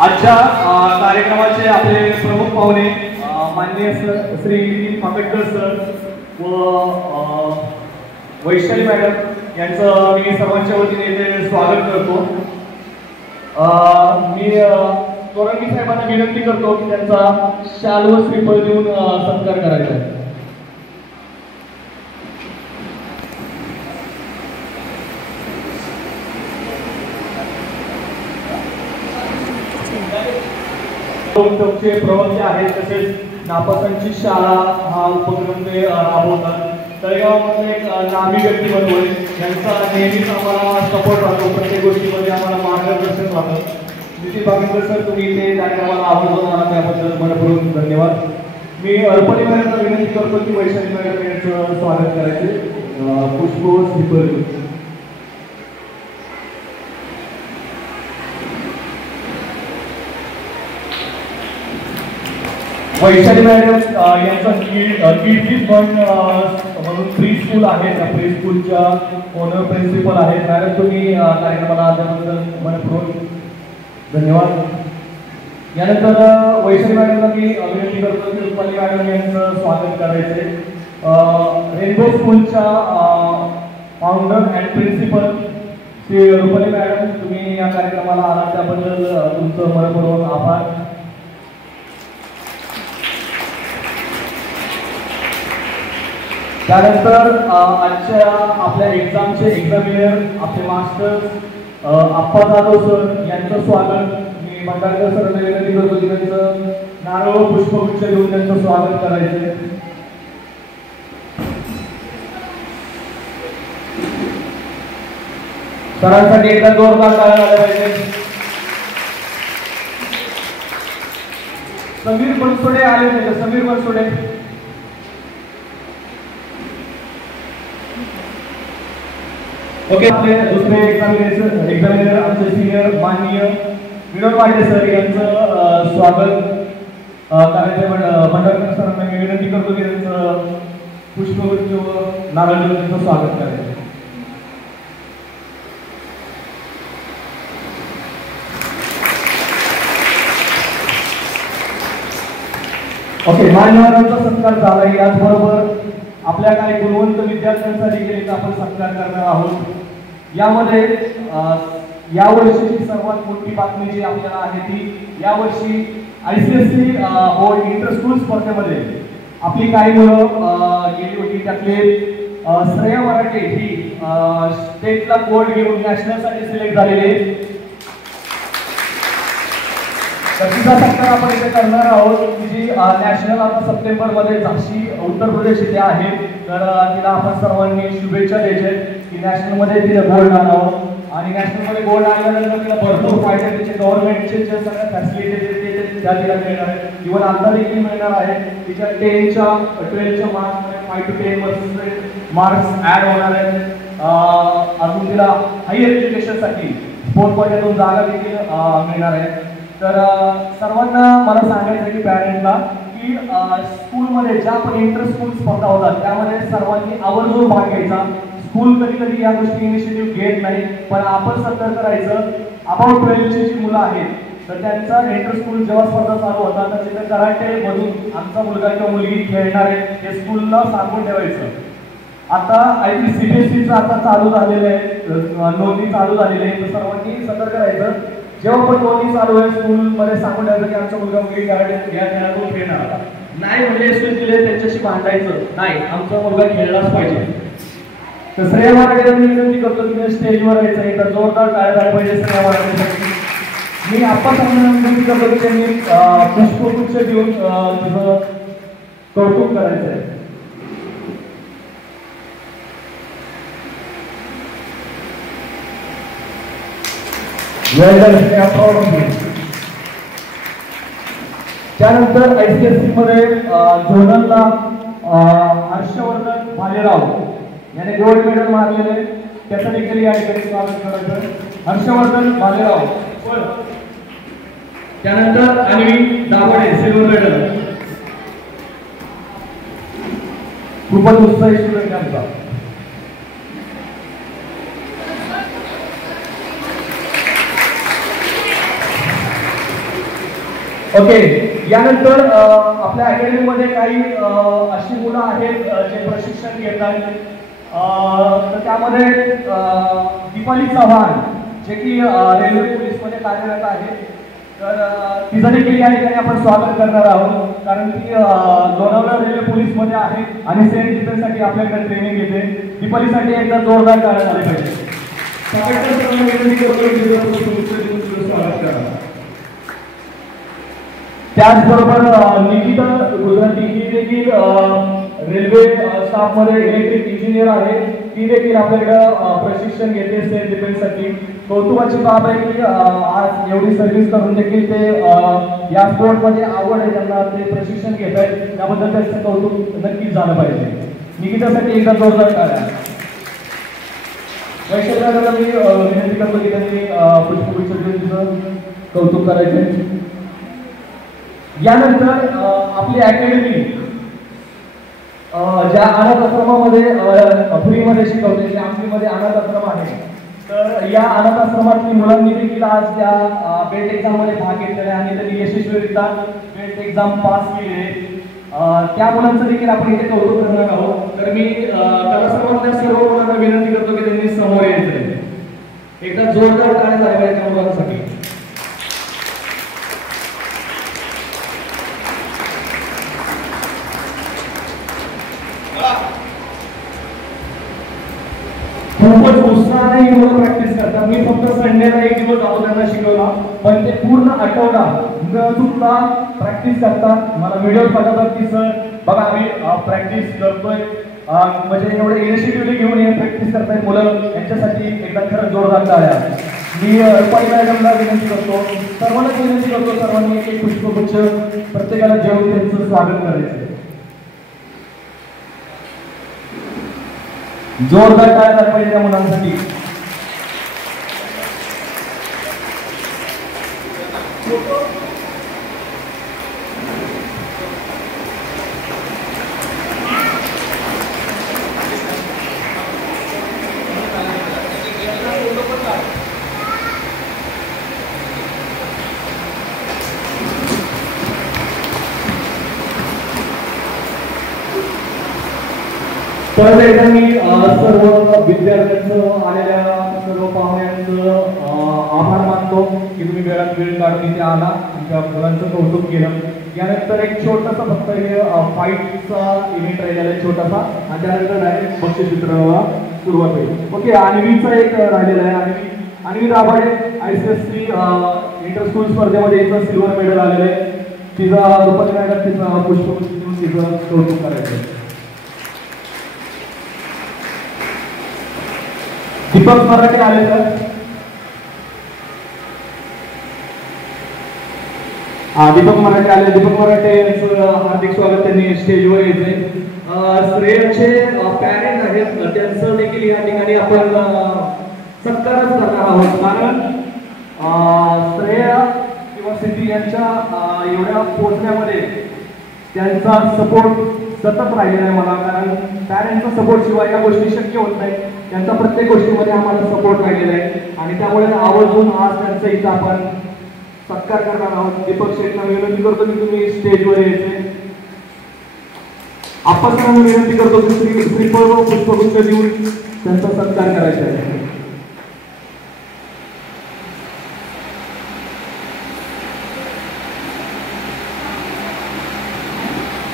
आजच्या कार्यक्रमाचे आपले प्रमुख पाहुणे माननीय श्री फाकटकर सर व वैशाली मॅडम यांचं मी सर्वांच्या वतीने इथे स्वागत करतो। मी तोरंगी साहेबांना विनंती करतो की त्यांचा शाल व श्रीफळ देऊन सत्कार करायचा आहे। चे प्रवक्ते आहेत तसेच नापासांची शाळा हा उपक्रम ते राबवतात। तळेगावमध्ये एक नामी व्यक्तिमत्व यांचा नेहमीच आम्हाला सपोर्ट राहतो, प्रत्येक गोष्टीमध्ये आम्हाला मार्गदर्शन राहतं। नितीन बागेकर सर, तुम्ही ते कार्यक्रमाला आवर्जून आला त्याबद्दल मनपूर्वक धन्यवाद। मी अर्पणी मॅडमला विनंती करतो की वैशाली मॅडम यांचं स्वागत करायचे पुष्प श्रीफळ। वैशाली मॅडम यांचा किड्स फंड म्हणून प्री स्कूल आहे, त्या प्री स्कूलच्या ओनर प्रिन्सिपल आहेत। मॅडम, तुम्ही कार्यक्रमाला आल्याबद्दल मनपूर्वक धन्यवाद। यानंतर वैशाली मॅडमला मी विनंती करतो की रुपाली मॅडम यांचं स्वागत करायचे। रेनबो स्कूलच्या founder and principal Shri Rupali madam, तुम्ही या कार्यक्रमाला आला त्याबद्दल तुमचं मनपूर्वक आभार। त्यानंतर आजच्या आपल्या एक्झामचे एक्झामिनर आपले मास्टर्स आप्पा जाधव सर यांचं स्वागत मी भंडारकर सर विनंती करतो की त्यांचं नारळ व पुष्पगुच्छ देऊन त्यांचं स्वागत करायचे। सरांसाठी एकदा जोरदार टाळ्या झाल्या पाहिजे। समीर बनसोडे आले होते, समीर बनसोडे ओके। आपले दुसरे एक्झामिनर आमचे सिनियर माननीय विनोद पाटील सर यांचं स्वागत करायचे। भंडारकर सरांना मी विनंती करतो की त्यांचं पुष्पगुच्छ व नारळ देऊन त्यांचं स्वागत करायचं। ओके, मान्यवरांचा सत्कार झाला। याचबरोबर आपल्या काही गुणवंत विद्यार्थ्यांसाठी देखील आपण सत्कार करणार आहोत। यामध्ये यावर्षीची सर्वात मोठी बातमी जी आपल्याला आहे ती यावर्षी ICSE बोर्ड इंटर स्कूल स्पर्धेमध्ये आपली काही मुलं गेली होती। त्यातले श्रेया मराठे ही स्टेटला गोल्ड घेऊन नॅशनलसाठी सिलेक्ट झालेले, तिचा सत्कार आपण इथे करणार आहोत। जी नॅशनल आता सप्टेंबरमध्ये झाशी उत्तर प्रदेश इथे आहे, तर तिला आपण सर्वांनी शुभेच्छा द्यायच्या की नॅशनलमध्ये तिला गोल्ड आणावं आणि नॅशनलमध्ये गोल्ड आणल्यानंतर तिला भरपूर फायदे तिचे गव्हर्नमेंटचे जे सगळ्या फॅसिलिटीज त्या तिला मिळणार आहेत। इव्हन आता देखील मिळणार आहे। तिच्या 10च्या 12च्या मार्क्समध्ये 5 to 10% मार्क्स ॲड होणार आहेत। अजून तिला हायर एज्युकेशनसाठी स्पोर्ट कोट्यातून जागा देखील मिळणार आहे। तर सर्वांना मला सांगायचं की पॅरेंटला की स्कूलमध्ये ज्या पण इंटर स्कूल स्पर्धा होतात त्यामध्ये सर्वांनी आवर्जून भाग घ्यायचा। स्कूल कधी कधी या गोष्टी इनिशिएटिव्ह घेत नाही, पण आपण सतर्क करायचं। अबाउट 12ची जी मुलं आहेत तर त्यांचा इंटर स्कूल जेव्हा स्पर्धा चालू होतात तर तिथे कराटे मधून आमचा मुलगा किंवा मुलगी खेळणार आहे हे स्कूलला सांगून ठेवायचं। आता CBSEचं आता चालू झालेलं आहे, नोंदणी चालू झालेली आहे, तर सर्वांनी सतर्क राहायचं। जेव्हा पण नोंदणी चालू आहे स्कूलमध्ये सांगून द्यायचं की आमचा मुलगा मुलगी कराटे या खेळातून खेळणार नाही, म्हणजे स्कूल दिले त्यांच्याशी भांडायचं नाही, आमचा मुलगा खेळलाच पाहिजे। तर श्रेया मराठे मी विनंती करतो की स्टेजवर यायचं आहे, तर जोरदार टाळ्या झाल्या पाहिजे श्रेया मराठेसाठी। मी आप्पा साहेबांना विनंती करतो की त्यांनी पुष्पगुच्छ देऊन तुझं कौतुक करायचं आहे। त्यानंतर ICSE मध्ये झोनलला हर्षवर्धन भालेराव याने गोल्ड मेडल मारलेले, त्याचं देखील या ठिकाणी स्वागत करायचं। हर्षवर्धन भालेराव। त्यानंतर अन्वी दाभडे सिल्वर मेडल। खूपच उत्साही स्टुडंट आमचा। ओके, यानंतर आपल्या अकॅडमीमध्ये काही अशी मुलं आहेत जे प्रशिक्षण घेतात. तर त्यामध्ये दीपाली चव्हाण जे की रेल्वे पोलीसमध्ये कार्यरत आहे. तर तिचं देखील या ठिकाणी आपण स्वागत करणार आहोत, कारण ती लोणावळा रेल्वे पोलीसमध्ये आहे आणि सेल्फ डिफेन्ससाठी आपल्याकडे ट्रेनिंग घेते. दीपालीसाठी एकदा जोरदार टाळ्या झाले पाहिजे. त्याचबरोबर निकिता गुजराती ही देखील रेल्वे स्टाफमध्ये इलेक्ट्रिक इंजिनियर आहे. ती देखील आपल्याकडं प्रशिक्षण घेते सेल्फ डिफेन्ससाठी. कौतुकाची बाब आहे की आज एवढी सर्व्हिस करून देखील ते या स्पोर्टमध्ये आवड आहे, त्यांना ते प्रशिक्षण घेत आहेत, त्याबद्दल त्याचं कौतुक नक्कीच झालं पाहिजे. निकितासाठी एकदा जोरदार टाळ्या. वैशाखला मी विनंती करतो की त्यांनी पुष्पगुच्छ कौतुक करायचे. यानंतर आपली अकॅडमी ज्या अनाथ आश्रमामध्ये फ्रीमध्ये शिकवते, त्या आमच्यामध्ये अनाथ आश्रम आहे. तर या अनाथ आश्रमातील मुलांनी देखील आज त्या बेट एक्झाममध्ये भाग घेतलेला आहे आणि त्यांनी यशस्वीरित्या बेट एक्झाम पास केली. त्या मुलांचं देखील आपण इथे कौतुक करणार आहोत. तर मी कलासर्वातल्या सर्व मुलांना विनंती करतो की त्यांनी समोर यायचं. एकदा जोरदार टाळ्या झाल्या पाहिजे त्या मुलांसाठी. खूपच उत्साहाने ही मुलं प्रॅक्टिस करतात. मी फक्त संडेला एक दिवस जाऊन त्यांना शिकवला, पण ते पूर्ण आठवडा न चुकता प्रॅक्टिस करतात. मला व्हिडिओ पाठवतात की सर बघा आम्ही प्रॅक्टिस करतोय, म्हणजे एवढे इनिशिएटिव्ह घेऊन हे प्रॅक्टिस करतायत मुलं. यांच्यासाठी एकदा खरं जोरदार टाळ्या. मी रुपाली मॅडमला विनंती करतो, सर्वांना विनंती करतो, सर्वांनी एक एक पुष्पगुच्छ प्रत्येकाला जेवून त्यांचं स्वागत करायचं. जोरदार टाळ्या झाल्या पाहिजे त्या मुलांसाठी. परत एकदा मी सर्व विद्यार्थ्यांचं आलेल्या सर्व पाहुण्यांचं आभार मानतो की तुम्ही वेळात वेळ काढून इथे आला, तुमच्या मुलांचं कौतुक केलं. यानंतर एक छोटासा फक्त हे फाईटचा इव्हेंट राहिलेला आहे छोटासा, आणि त्यानंतर डायरेक्ट बक्षीस वितरणाला सुरुवात होईल. ओके, अन्वीचा एक राहिलेला आहे. Anvi Dabhade ICSC inter school स्पर्धेमध्ये इथं सिल्वर मेडल आलेलं आहे. तिचा रुपाली मॅडम तिचा पुष्पगुच्छ देऊन तिचं कौतुक करायचं आहे. दीपक मराठे आले तर दीपक मराठे आले. दीपक मराठे यांचं हार्दिक स्वागत. त्यांनी स्टेजवर यायचंय. श्रेयचे पॅरेंट आहेत, त्यांचं देखील या ठिकाणी आपण सत्कारच करणार आहोत, कारण श्रेया किंवा सिद्धी यांच्या एवढ्या पोहोचण्यामध्ये त्यांचा सपोर्ट सतत राहिलेला आहे मला, कारण पॅरेंटचा सपोर्ट शिवाय या गोष्टी शक्य होत नाही. त्यांचा प्रत्येक गोष्टीमध्ये आम्हाला सपोर्ट राहिलेला आहे आणि त्यामुळे आवर्जून आज त्यांचा इथं आपण सत्कार करणार आहोत. दीपक शेठना विनंती करतो की तुम्ही स्टेजवर यायचे. आपण सर्वांना विनंती करतो की श्रीफळ व पुष्पगुच्छ देऊन त्यांचा सत्कार करायचा आहे.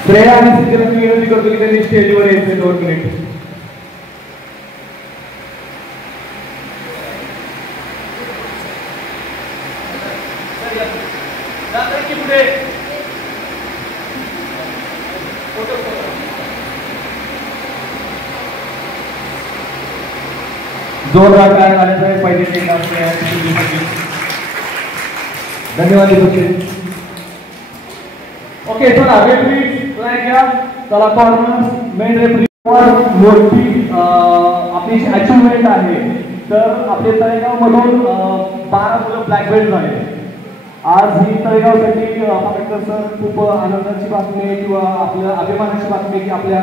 श्रेया आणि सिद्धीला मी विनंती करतो की त्यांनी स्टेजवर यायचे 2 मिनिट. जोरदार काय झाले पाहिजे. धन्यवाद. ओके, चला रेफरी घ्या. चला कॉर्नर्स मेन रेफरी मोठी आपली जी अचिव्हमेंट आहे, तर आपले तळेगाव मधून 12 मुलं ब्लॅक बेल्ट झाले आज ही तळेगावसाठी आंबेडकर सर खूप आनंदाची बातमी आहे किंवा आपल्या अभिमानाची बातमी आहे की आपल्या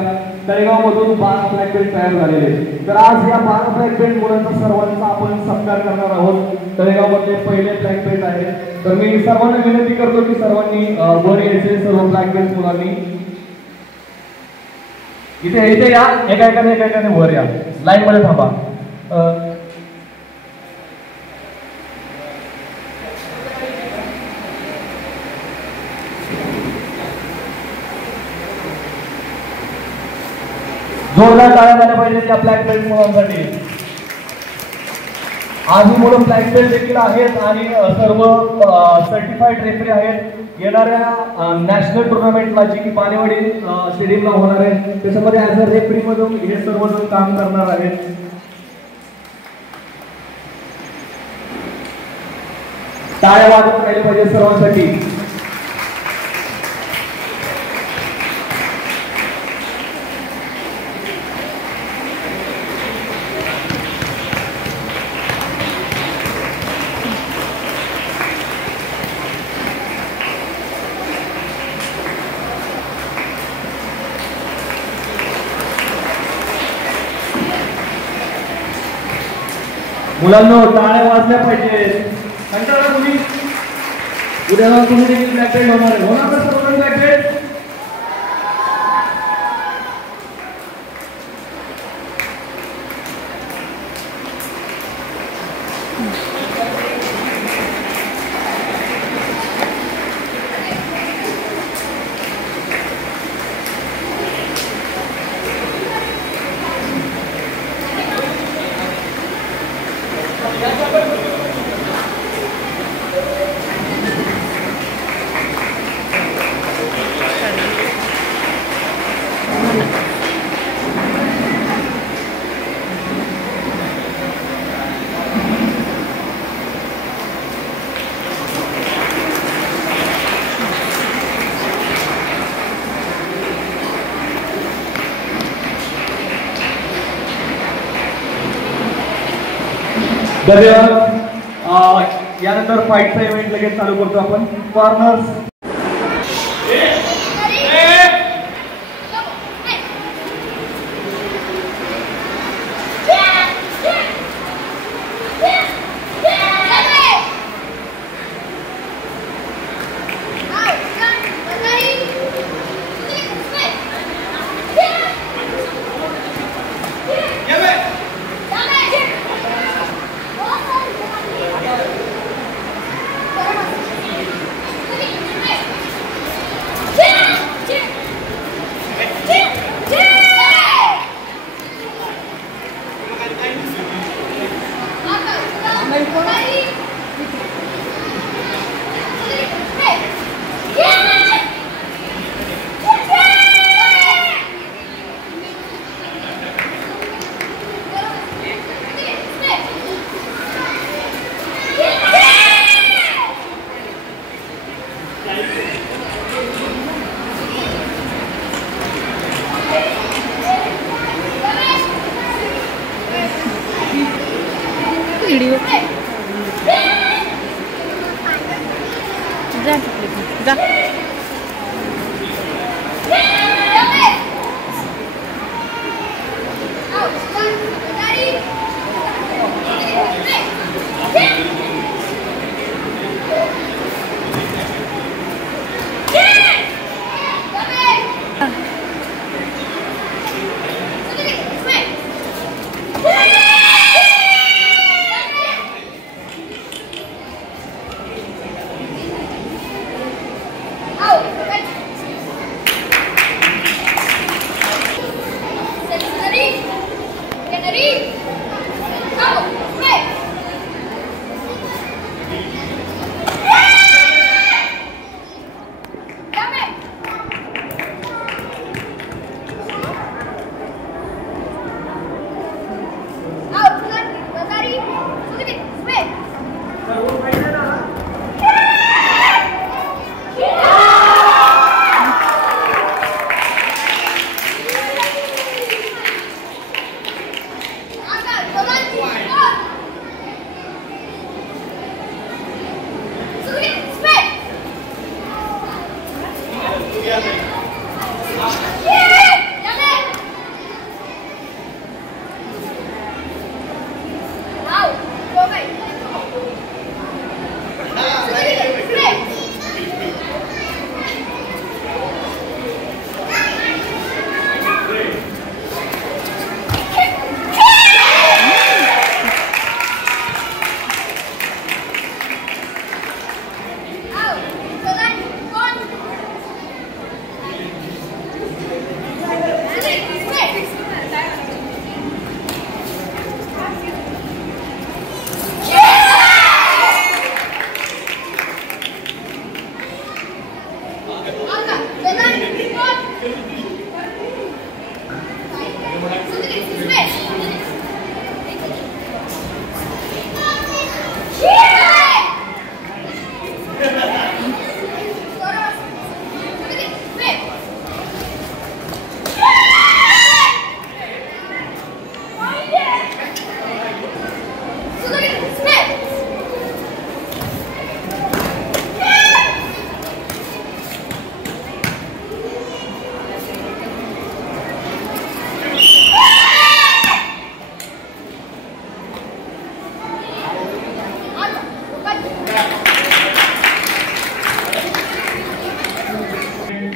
तळेगावमधून 12 ब्लॅक बेल्ट तयार झालेले. तर आज या 12 ब्लॅक बेल्ट मुलांचा सर्वांचा आपण सत्कार करणार आहोत. तळेगावमधले पहिले ब्लॅक बेल्ट आहे. तर मी सर्वांना विनंती करतो की सर्वांनी वर यायचे. सर्व ब्लॅक बेल्ट मुलांनी इथे या. एका वर या. लाईन मध्ये थांबा. जोरदार टाळ्या झाल्या पाहिजे त्या ब्लॅक बेल्ट मुलांसाठी. आज ही मुलं ब्लॅक बेल्ट देखील आहेत आणि सर्व सर्टिफाईड रेफरी आहेत. येणाऱ्या नॅशनल टुर्नामेंटला जी की बालेवाडी स्टेडियमला होणार आहे त्याच्यामध्ये ॲज अ रेफरी मधून हे सर्वजण काम करणार आहेत. टाळ्या वाजवत राहिले पाहिजे सर्वांसाठी. मुलांनो टाळ्या वाजल्या पाहिजेत. कंटाळा तुम्ही? उद्याला तुम्ही देखील ब्लॅक बेल्ट होणार आहे. होणार का सर्वांना ब्लॅक बेल्ट? यानंतर फाईटचा इव्हेंट लगेच चालू करतो आपण. कॉर्नर्स व्हिडिओ जा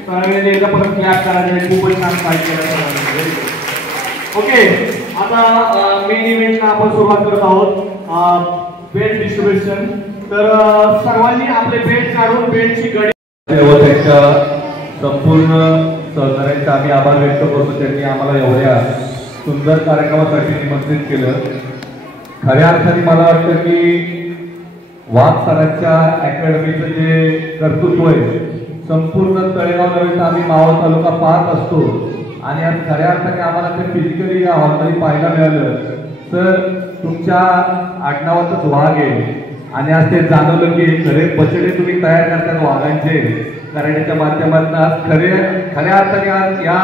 सरांनी एकदा परत क्लॅप करायचं, खूपच छान फाईट केलं. ओके, आता मेन इव्हेंटला आपण सुरुवात करत आहोत, बेल्ट डिस्ट्रीब्युशन. तर सर्वांनी आपले बेल्ट काढून बेल्टची गडी त्यांच्या संपूर्ण सहकार्याचे आम्ही आभार व्यक्त करतो. त्यांनी आम्हाला एवढ्या सुंदर कार्यक्रमासाठी निमंत्रित केलं. खऱ्या अर्थाने मला वाटतं की वाघ सरांच्या अकॅडमीचं जे कर्तृत्व आहे संपूर्ण तळेगाव नव्हे तर आम्ही मावळ तालुका पाहत असतो आणि आज खऱ्या अर्थाने आम्हाला ते फिजिकली या हॉलमध्ये पाहायला मिळालं. सर तुमच्या आडनावातच वाघ आहे आणि आज ते जाणवलं की खरे बछडे तुम्ही तयार करतात वाघांचे कराट्याच्या माध्यमातून. आज खऱ्या अर्थाने आज या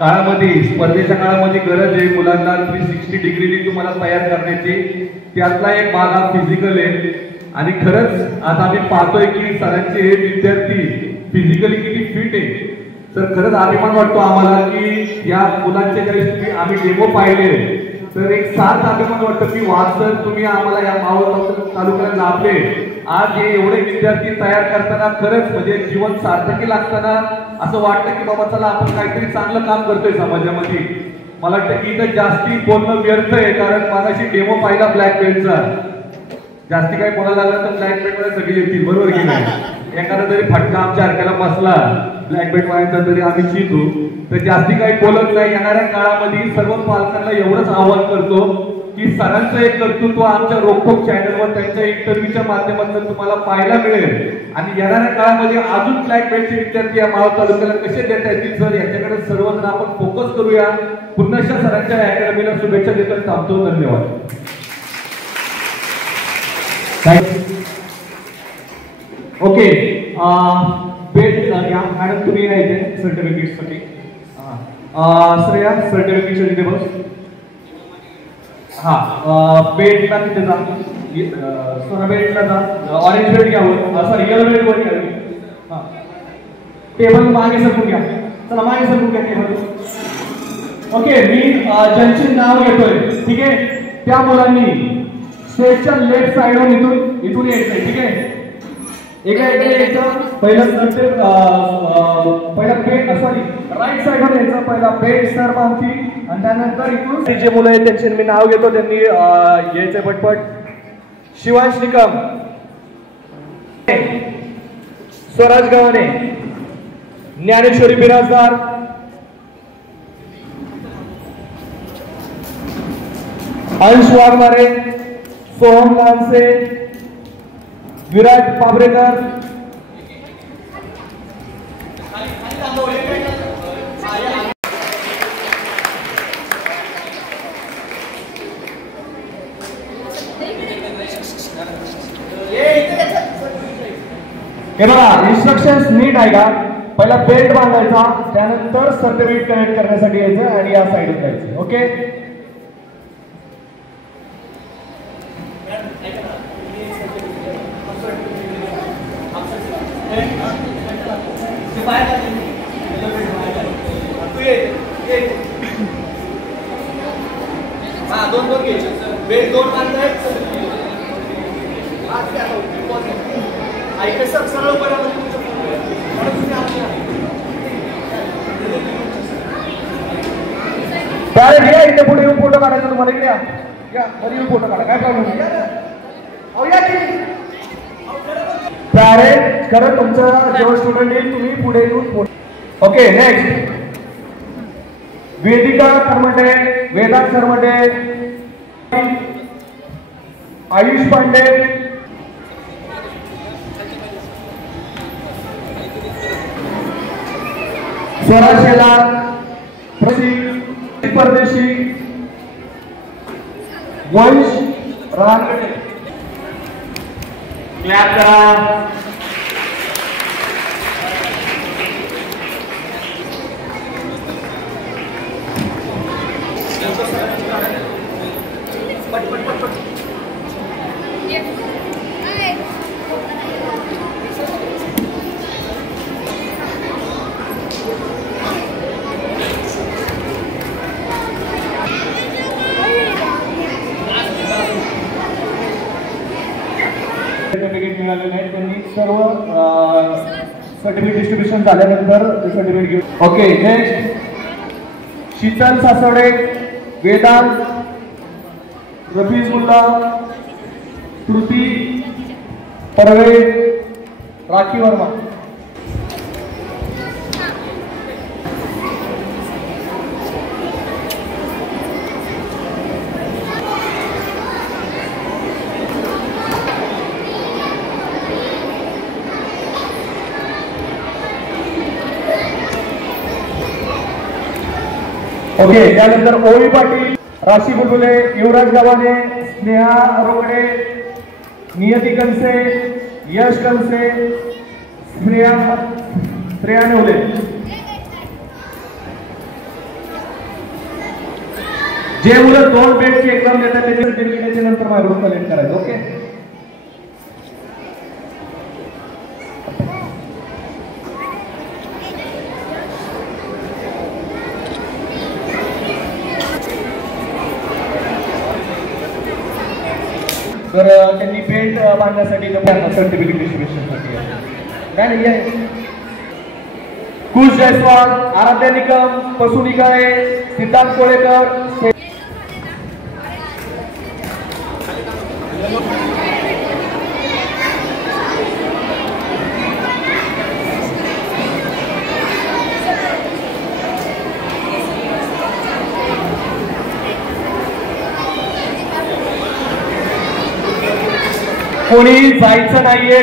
काळामध्ये स्पर्धेच्या काळामध्ये गरज आहे मुलांना 360 डिग्रीने तुम्हाला तयार करण्याची. त्यातला एक भाग हा फिजिकल आहे आणि खरंच आज आम्ही पाहतोय की सरांचे हे विद्यार्थी फिजिकली किती फिट आहे. तर खरंच अभिमान वाटतो आम्हाला की या मुलांचे ज्यावेळेस आम्ही डेमो पाहिले तर एक सार्थ अभिमान वाटतं की वाघ सर तुम्ही आम्हाला या मावळ तालुक्याला लाभले. आज हे एवढे विद्यार्थी तयार करताना खरंच म्हणजे जीवन सार्थकी लागताना असं वाटतं की बाबा चला आपण काहीतरी चांगलं काम करतोय समाजामध्ये. मला वाटतं की इथं जास्ती बोलणं व्यर्थ आहे कारण माझ्याशी डेमो पाहिला ब्लॅक बेल्टचा. जास्ती काही बोलायला लागलं तर ब्लॅक बेल्ट मध्ये सगळे येतील, बरोबर की नाही. एखादा जरी फटका आमच्या हरक्याला बसला ब्लॅक बेल्ट व्हायचा तरी आम्ही चितू. तर जास्ती काही बोलत नाही. येणाऱ्या काळामध्ये सर्व पालकांना एवढंच आवाहन करतो की सरांचं एक कर्तृत्व आमच्या रोखोक चॅनलवर त्यांच्या इंटरव्ह्यूच्या माध्यमातून तुम्हाला पाहायला मिळेल आणि येणाऱ्या काळामध्ये अजून ब्लॅक बेल्टचे विद्यार्थी या मावळ तालुक्याला कसे देता येतील सर याच्याकडे सर्वजण आपण फोकस करूया. पुन्हा सरांच्या अकॅडमीला शुभेच्छा देत थांबतो. धन्यवाद. ओके, बेल्ट या मॅडम तुम्ही यायचे सर्टिफिकेटसाठी. सर या सर्टिफिकेटच्या तिथे बस. हा बेल्टला तिथे जा, सोना बेल्टला जा, ऑरेंज बेल्ट घ्यावं, सॉरी येलो बेल्ट वर घ्यावी. हा टेबल मागे सरकून घ्या, चला मागे सरकून घ्या टेबल. ओके, मी ज्यांचे नाव घेतोय ठीक आहे त्या मुलांनी स्टेजच्या लेफ्ट साइडवरून इथून यायचंय. ठीक आहे, एका यायचं पहिलं बेल्ट सॉरी राईट साइडवर यायचं पहिला बेल्ट सर पावती आणि त्यानंतर इथून जे मुलं आहेत त्यांचे मी नाव घेतो त्यांनी यायचंय पटपट. शिवांश निकम, स्वराज गव्हाणे, ज्ञानेश्वरी बिराजदार, अंश वाघमारे, सोहम लांसे, विराट पाबरेकर, हे बघा इन्स्ट्रक्शन्स नीट आहे का. पहिला बेल्ट बांधायचा त्यानंतर सर्टिफिकेट कनेक्ट करण्यासाठी यायचं आणि या साईडला जायचं. ओके, दोन घ्यायचे बेल्ट दोन बांधायचे. ऐकायचं सरळ डायरेक्ट या इथे पुढे येऊन फोटो काढायचा तुम्हाला. इकडे या मध्ये येऊन फोटो काढा, काय प्रॉब्लेम डायरेक्ट खरं तुमचा जेव्हा स्टुडंट येईल तुम्ही पुढे येऊन photo. Okay, next Vedika Saramte, Vedant Saramte, Ayush Pande, Swaraj Shelar, Pardeshi, Vansh रानगडे. Clap करा. सर्टिफिकेट मिळालेले आहेत त्यांनी सर्व सर्टिफिकेट डिस्ट्रीब्युशन झाल्यानंतर ते सर्टिफिकेट घेऊ. Okay, next Sheetal Saswade, Vedant, Rafiz Mulla, Shruti Parve, Rakhi Verma. Okay, त्यानंतर ओवी पाटील, राशी बुलबुले, युवराज गव्हाणे, स्नेहा रोकडे, नियती कंसे, यश कंसे, श्रेया नेवले. जे मुलं 2 बेडची एक्झाम देतात त्याचे सर्टिफिकेटच्या नंतर माझ्याकडून कलेक्ट करायचं. ओके, तर त्यांनी पेंट बांधण्यासाठी सर्टिफिकेट डिस्ट्रीब्युशनसाठी कुश जयस्वाल, आराध्या निकम, पशु निकाळे, सिद्धांत कोळेकर, कोणी जायचं नाहीये.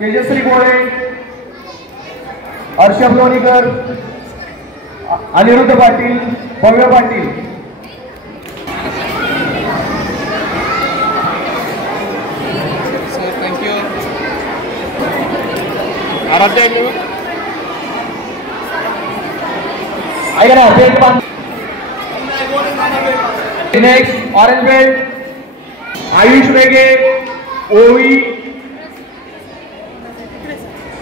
तेजश्री गोळे, हर्षभ लोणीकर, अनिरुद्ध पाटील, भव्य Patil. Next orange belt Ayush वेगे, ओवी,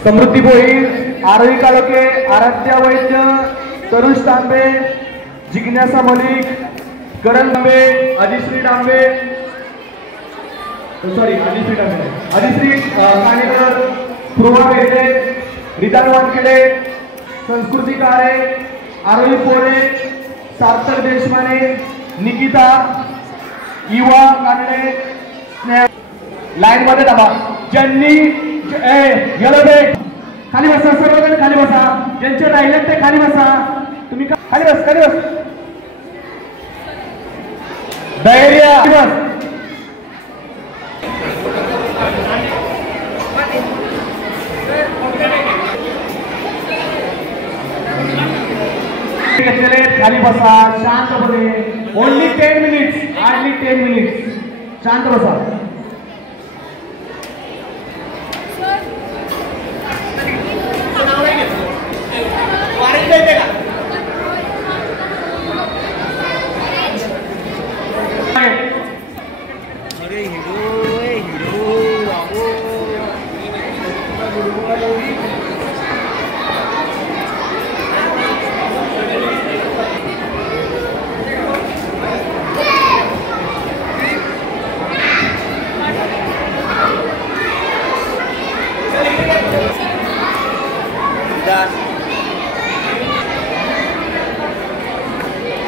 समृद्धी भोईर, आरवी कालोके, आराध्या वैद्य, तरुष तांबे, जिज्ञासा मलिक, करण तांबे, अधिश्री डांबे, अधिश्री कानेकर, ध्रुवा वेगळे, रिदान वानखेडे, संस्कृती काळे, आरोही पोरे, सार्थक देशमाने, निकिता, युवा कानडे, लाईन मध्ये दाबा. ज्यांनी येलो बेट खाली बसा, सर्वजण खाली बसा. ज्यांचे राहिले ते खाली बसा. तुम्ही खाली बस, खाली बस. धैर्य बस. खाली बसा, शांतपणे. Only 10 minutes, hardly 10 minutes. शांत बसा.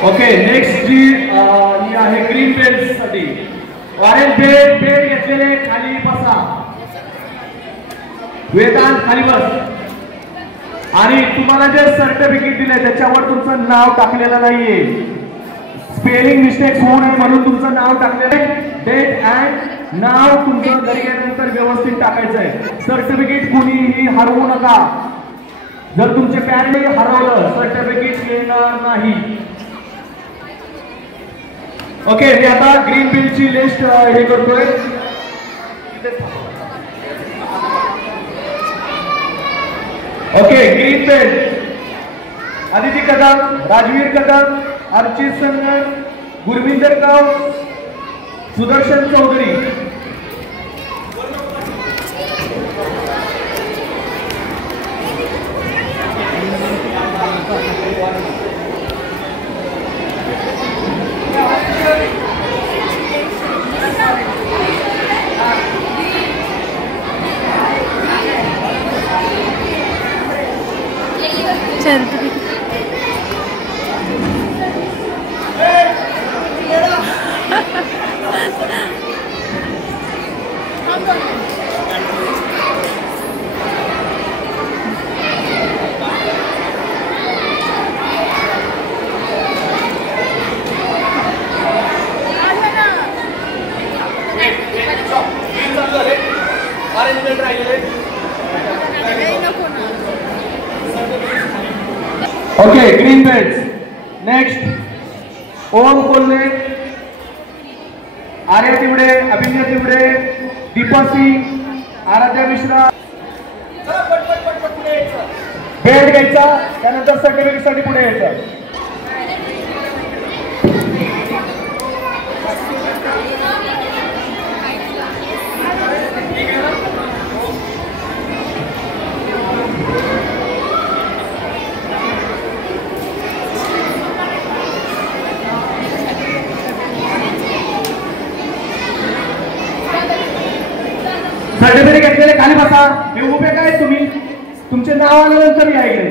ओके, नेक्स्ट जी ही आहे ग्रीन बेल्ट साठी. ऑरेंज बेल्ट घेतलेले खाली बसा. वेदांत खाली बस. आणि तुम्हाला जे सर्टिफिकेट दिले त्याच्यावर तुमचं नाव टाकलेलं नाहीये. स्पेलिंग मिस्टेक्स होऊ नये म्हणून तुमचं नाव टाकलेलं. डेट अँड नाव तुमचं घरी गेल्यानंतर व्यवस्थित टाकायचं आहे. सर्टिफिकेट कुणीही हरवू नका. जर तुमचे पॅरेंट हरवलं सर्टिफिकेट येणार नाही. ओके, मी आता ग्रीन बिलची लिस्ट हे करतोय. Okay, green belt Aditi Kadam, Rajveer Kadam, Archit Sangan, Gurvinder गाव, Sudarshan Chaudhary. Okay, green belt next Om Kolhe, Arya Tivde, Abhinay Tivde, Deepa Singh, Aradhya Mishra. Belt घ्यायचा, त्यानंतर सर्टिफिकेट साठी पुढे यायचं. सर्टिफिकेट घेतलेले खाली बसा. हे उभे काय तुम्ही, तुमचे नाव आल्यानंतर या इकडे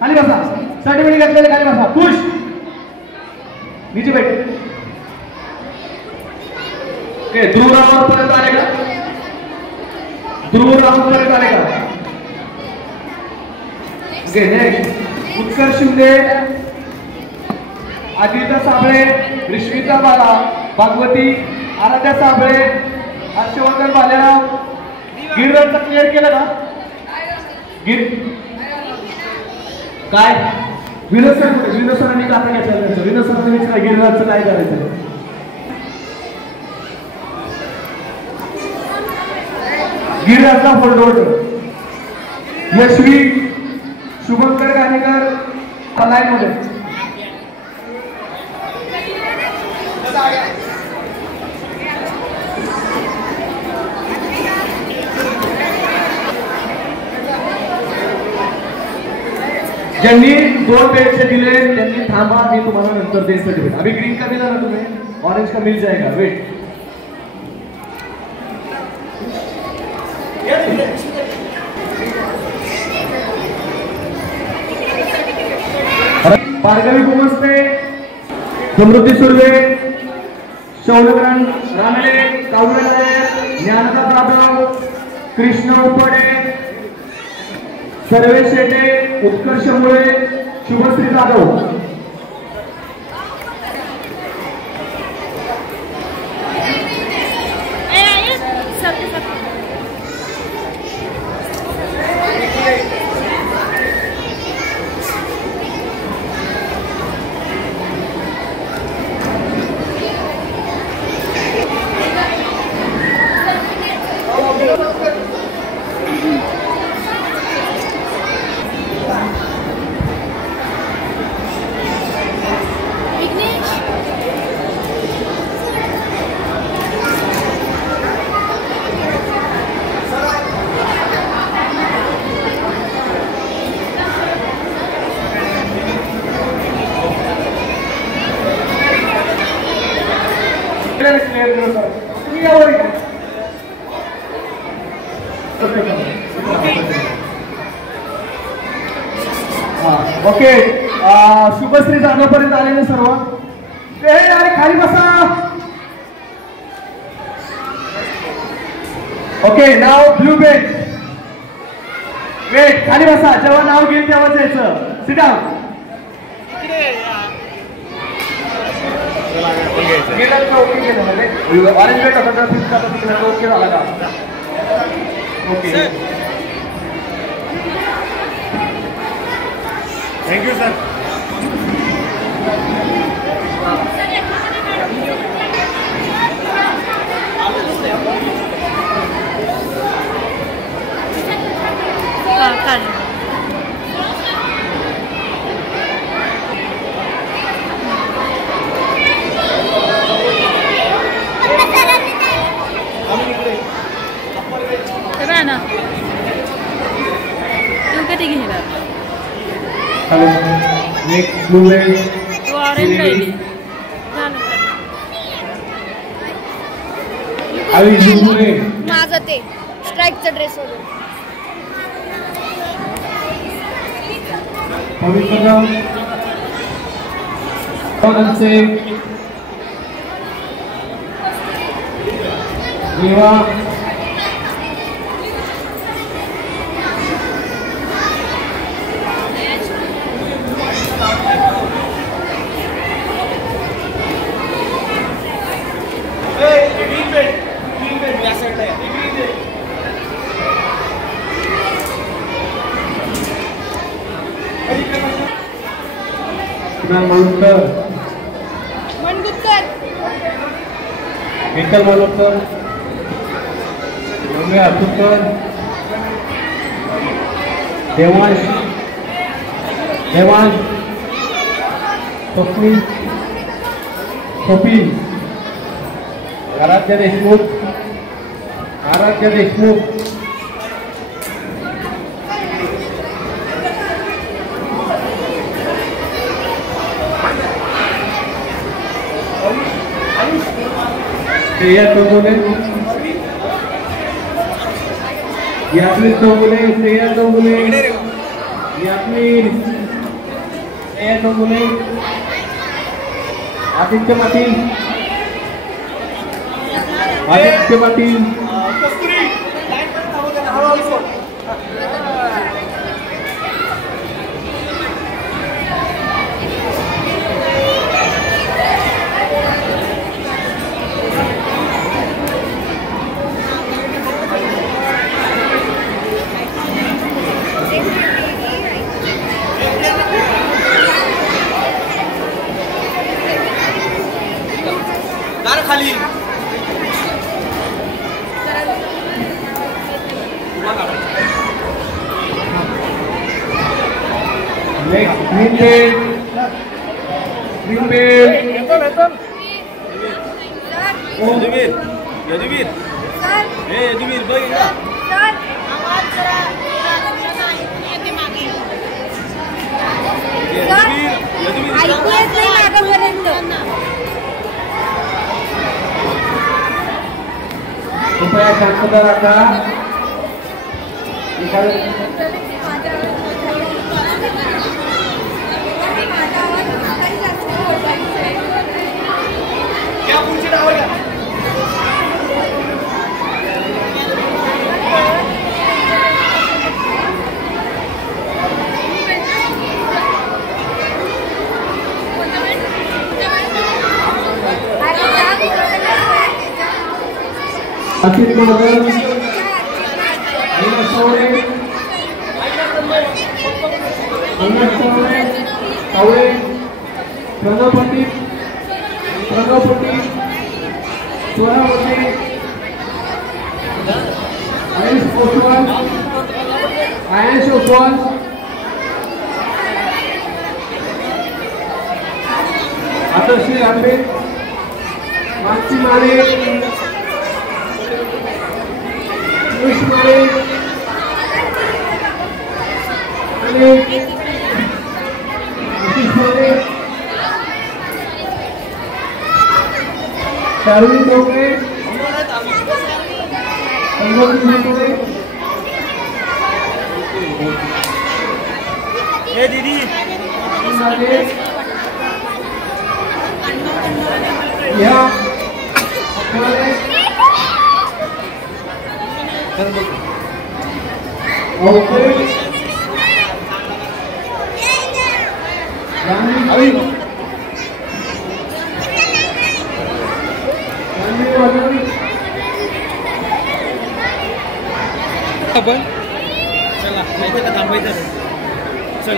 खाली बसा. सर्टिफिकेट घेतलेले खाली बसा. खुश नीचे बैठ. ओके, ध्रुव रावत पर्यंत आले का? ध्रुव रावत पर्यंत आले का? ओके, नेक्स्ट उत्कर्ष शिंदे, आदित्य साबळे, रिश्विता बाला, भागवती, आराध्या साबळे, हर्षवर्धन भालेराव. गिरराजचं क्लिअर केलं का? काय विनोद सर कुठे? विनोद सरांनी आता काय चाललं? विनोद सरांनी विचार गिरराजचं काय करायचं? गिरराजचा फोल्डर. यशवी, शुभंकर गाणेकर लाईन मध्ये. ज्यांनी 2 पेज दिले त्यांनी थांबा, मी तुम्हाला नंतर देईन सर्टिफिकेट. अभी ग्रीन का दिला ना तुम्हें, ऑरेंज का मिल जाएगा. वेट. भार्गवी गोमस्ते, समृद्धी सुर्वे, शौनकरण रानडे, कावळे, ज्ञानदा जाधव, कृष्ण उपडे, सर्वेश शेटे, उत्कर्ष मुळे, शुभश्री जाधव. ओके, शुभश्री जाधव पर्यंत आलेले सर्व. अरे खाली बसा. ओके, नाव ब्लू बेल्ट. वेट, खाली बसा. जेव्हा नाव घेईल तेव्हा जायचं. Sit down. ऑरेंज बेल्ट होता ओके झाला का? Okay, thank you sir. तू कधी घेणार? नेक्स्ट ब्लू बेल्ट माझं ते स्ट्राईकचा ड्रेस वगैरे मनगुप्कर विठ्ठल मालवकर, रम्या अतुकर, देवांश स्वप्नील, आराध्य देशमुख, यास्मीन चौगुले, आदित्य पाटील, खाली यदुवीर बघ कृपया शांतता राखा. अखिल महाजन, कावळे, प्रणवपती, सोनावती, आयश ओसवाल, आदर्शी राठे, मागची मारे, शाहरुख डोंगरे, दीदी आपण चला माहिती का थांबायचं चल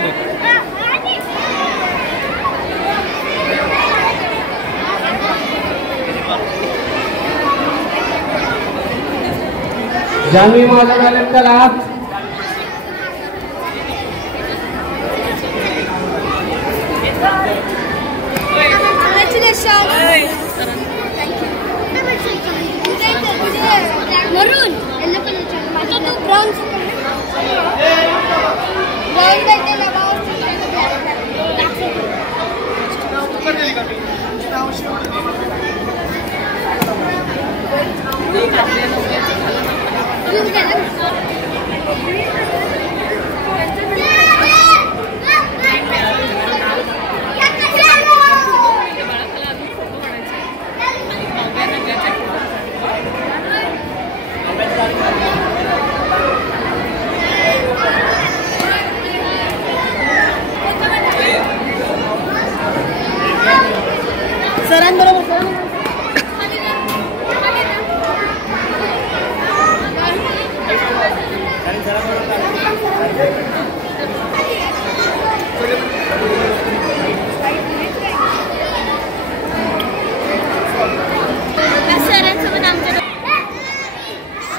जान्हवी महाजन आले चला. मरून येलो कलरचा तो ब्राउन ब्राउन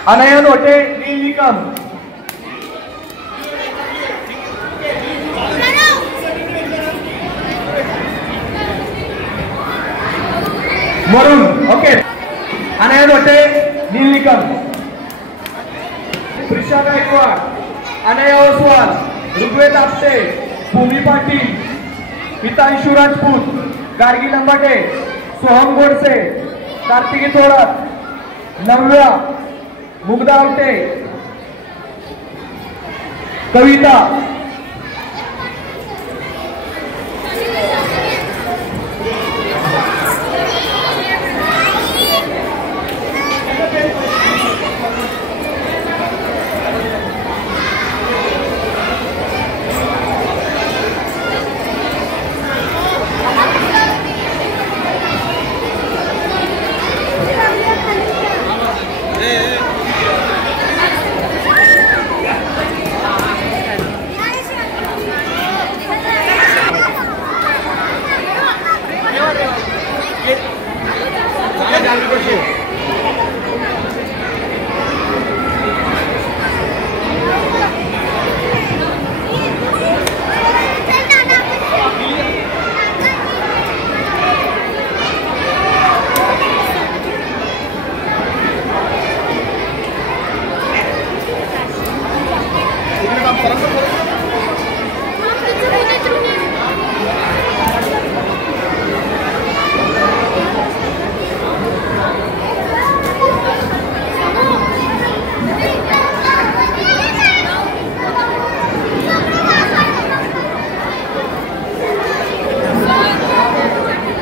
अनयन होटे नील निकम, वरुण ओके, अनयन होटे नील निकम, प्रिशा गायकवाड, अनया ओसवाल, ऋग्वेद आपटे, भूमी पाटील, हितांशु राजपूत, गार्गी लंबाटे, सोहम गोडसे, कार्तिकी थोरात, नव्या, मुग्धा आवटे, कविता,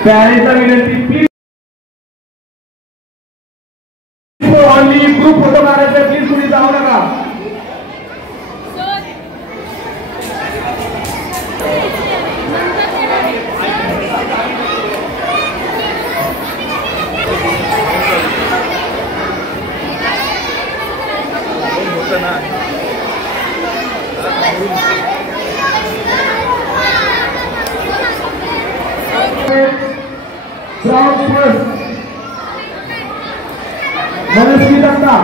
प्यारेचा विनंती ओनली ग्रुप फोटो काढायचा, प्लीज कुणी जाऊ नका. मनस्वी दत्ता,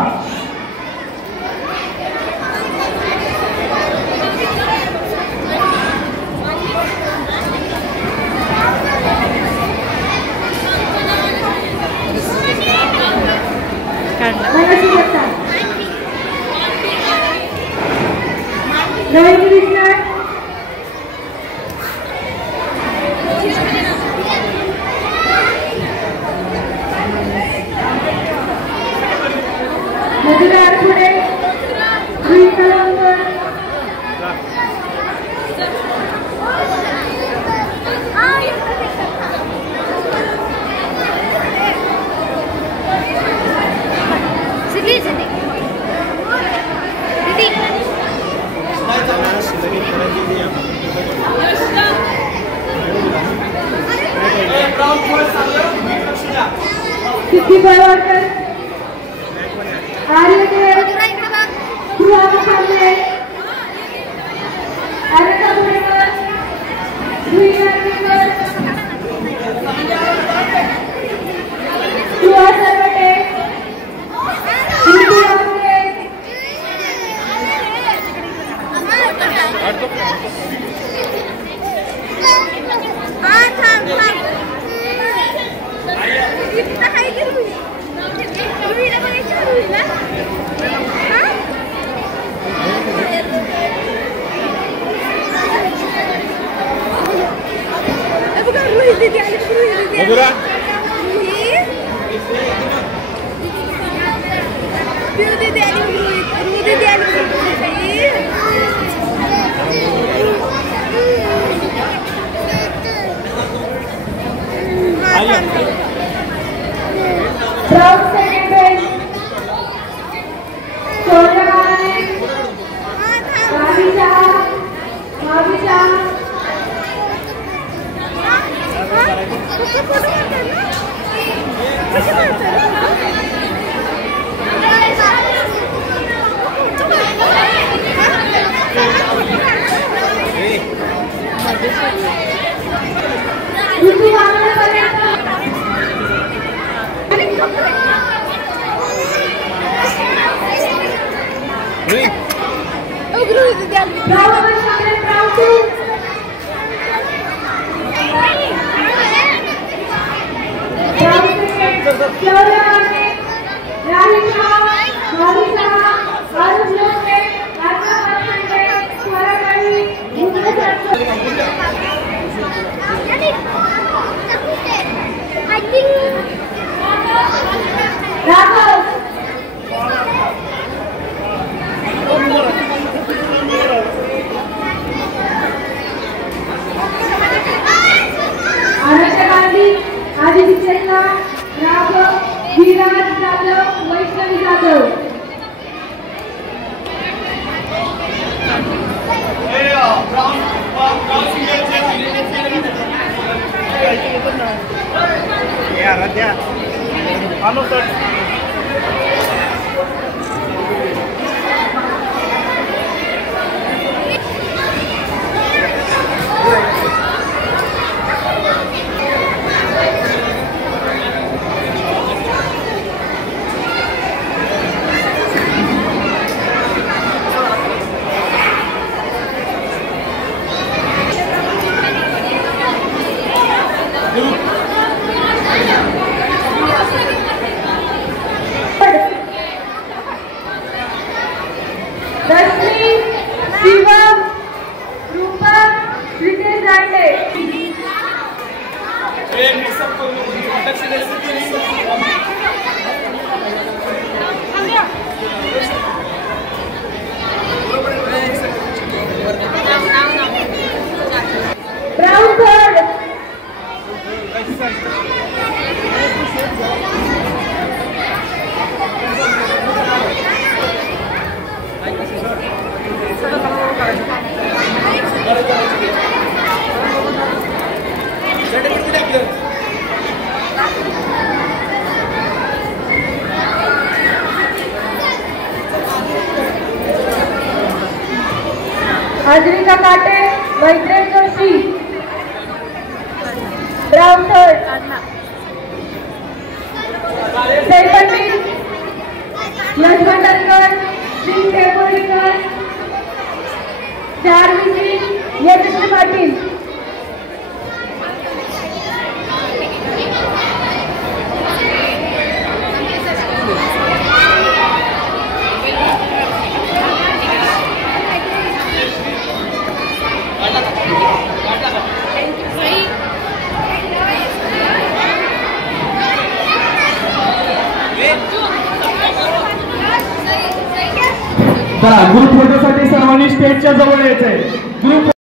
किती बरोबर आर्य देव सुहाग सामने अनंत पुरेकर दुईनार सुहाग सरवटे हिंदू आपले Round 1 complete. Round 2. Round 2. Flora Martin, Rahul Shah, Rahul Shah, Arun Loke, Arna Martin, Swara Kali, Guna Sarkar. I think Rahul. Anusha Gandhi, Aditi Chella, Raghav, Viraj Jadhav, Vaishnavi Jadhav. Rashmi, Shivam, Rupa, Ritesh Dande. Round 3rd. Adrika Kate, Maitreya Joshi. Round 3rd. Sai Pandit, Lakshman Tandkar, Singh Tepurikar, Charvi Singh, Yashasvi Patil. चला group फोटोसाठी सर्वांनी स्टेजच्या जवळ यायचंय. Group